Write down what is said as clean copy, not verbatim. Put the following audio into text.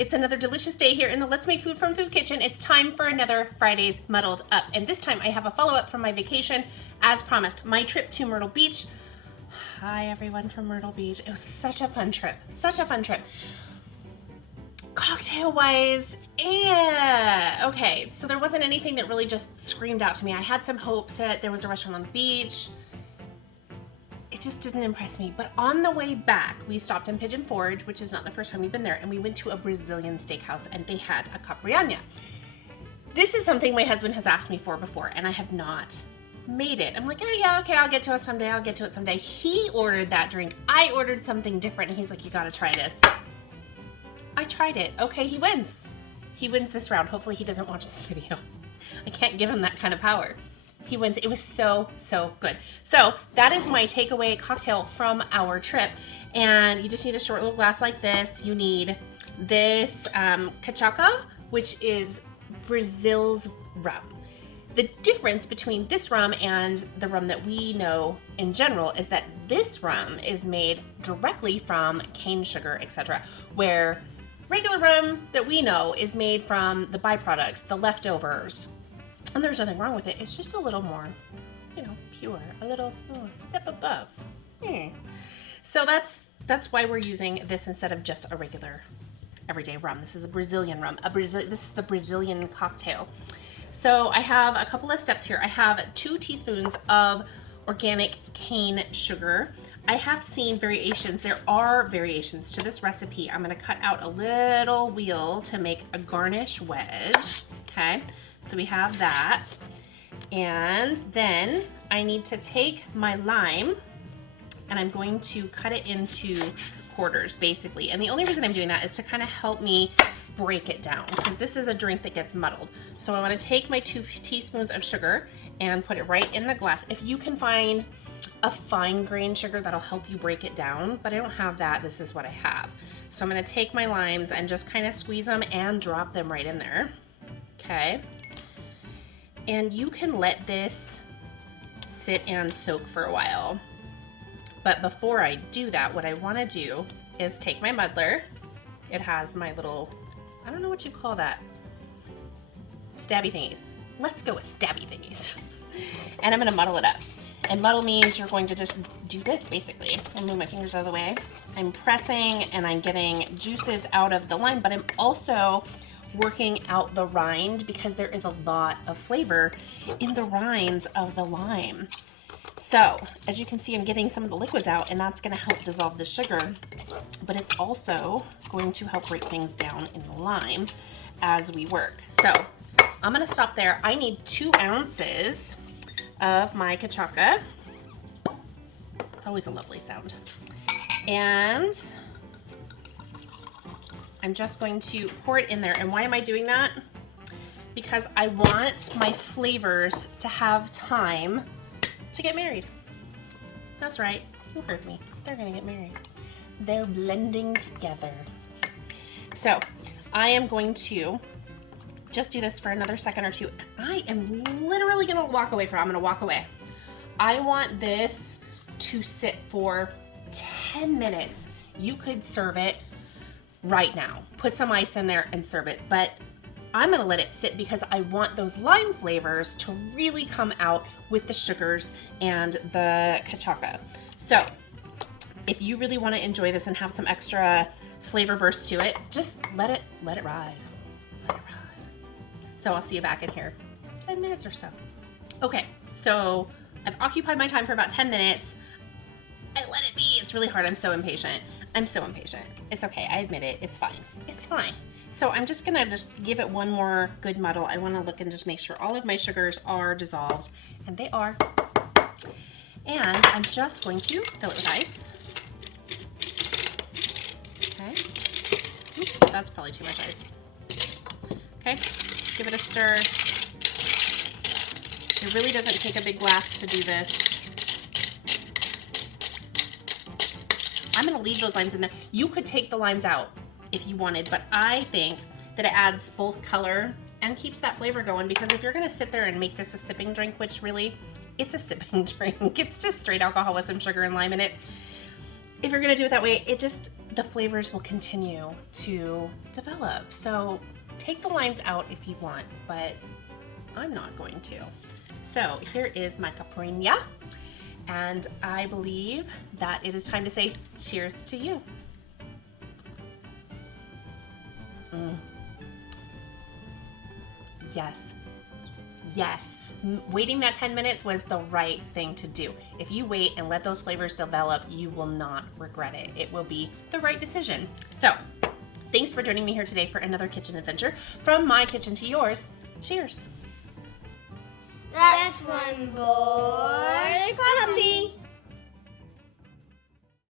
It's another delicious day here in the Let's Make Food from Food Kitchen. It's time for another Friday's Muddled Up. And this time I have a follow-up from my vacation, as promised, my trip to Myrtle Beach. Hi everyone from Myrtle Beach. It was such a fun trip, such a fun trip. Cocktail-wise, yeah, okay, so there wasn't anything that really just screamed out to me. I had some hopes that there was a restaurant on the beach. It just didn't impress me. But on the way back, we stopped in Pigeon Forge, which is not the first time we've been there, and we went to a Brazilian steakhouse and they had a caipirinha. This is something my husband has asked me for before and I have not made it. I'm like, oh yeah, okay, I'll get to it someday, I'll get to it someday. He ordered that drink. I ordered something different and he's like, you gotta try this. I tried it. Okay, he wins. He wins this round. Hopefully he doesn't watch this video. I can't give him that kind of power. He wins. It was so, so good. So that is my takeaway cocktail from our trip. And you just need a short little glass like this. You need this cachaça, which is Brazil's rum. The difference between this rum and the rum that we know in general is that this rum is made directly from cane sugar, etc., where regular rum that we know is made from the byproducts, the leftovers. And there's nothing wrong with it. It's just a little more, you know, pure, a little step above. So that's why we're using this instead of just a regular everyday rum. This is a Brazilian rum. This is the Brazilian cocktail. So I have a couple of steps here. I have 2 teaspoons of organic cane sugar. I have seen variations. There are variations to this recipe. I'm going to cut out a little wheel to make a garnish wedge. Okay. So we have that, and then I need to take my lime and I'm going to cut it into quarters basically. And the only reason I'm doing that is to kind of help me break it down because this is a drink that gets muddled. So I want to take my 2 teaspoons of sugar and put it right in the glass. If you can find a fine grain sugar, that'll help you break it down, but I don't have that. This is what I have. So I'm going to take my limes and just kind of squeeze them and drop them right in there. Okay. And you can let this sit and soak for a while. But before I do that, what I want to do is take my muddler. It has my little, I don't know what you call that, stabby thingies. Let's go with stabby thingies. And I'm going to muddle it up. And muddle means you're going to just do this basically. I'll move my fingers out of the way. I'm pressing and I'm getting juices out of the lime, but I'm also working out the rind because there is a lot of flavor in the rinds of the lime. So as you can see, I'm getting some of the liquids out and that's going to help dissolve the sugar, but it's also going to help break things down in the lime as we work. So I'm going to stop there. I need 2 ounces of my cachaça. It's always a lovely sound. And I'm just going to pour it in there. And why am I doing that? Because I want my flavors to have time to get married. That's right, you heard me. They're gonna get married. They're blending together. So I am going to just do this for another second or 2. I am literally gonna walk away from it. I'm gonna walk away. I want this to sit for 10 minutes. You could serve it right now. Put some ice in there and serve it, but I'm gonna let it sit because I want those lime flavors to really come out with the sugars and the cachaça. So if you really wanna enjoy this and have some extra flavor burst to it, just let it ride. Let it ride. So I'll see you back in here 10 minutes or so. Okay, so I've occupied my time for about 10 minutes. I let it be. It's really hard. I'm so impatient. I'm so impatient. It's okay. I admit it. It's fine. It's fine. So I'm just going to give it one more good muddle. I want to look and just make sure all of my sugars are dissolved, and they are. And I'm just going to fill it with ice. Okay. Oops, that's probably too much ice. Okay. Give it a stir. It really doesn't take a big glass to do this. I'm gonna leave those limes in there. You could take the limes out if you wanted, but I think that it adds both color and keeps that flavor going, because if you're gonna sit there and make this a sipping drink, which really, it's a sipping drink. It's just straight alcohol with some sugar and lime in it. if you're gonna do it that way, the flavors will continue to develop. So take the limes out if you want, but I'm not going to. So here is my caipirinha, and I believe that it is time to say cheers to you. Yes, yes. Waiting that 10 minutes was the right thing to do. If you wait and let those flavors develop, you will not regret it. It will be the right decision. So, thanks for joining me here today for another kitchen adventure. From my kitchen to yours, cheers. That's one boy puppy.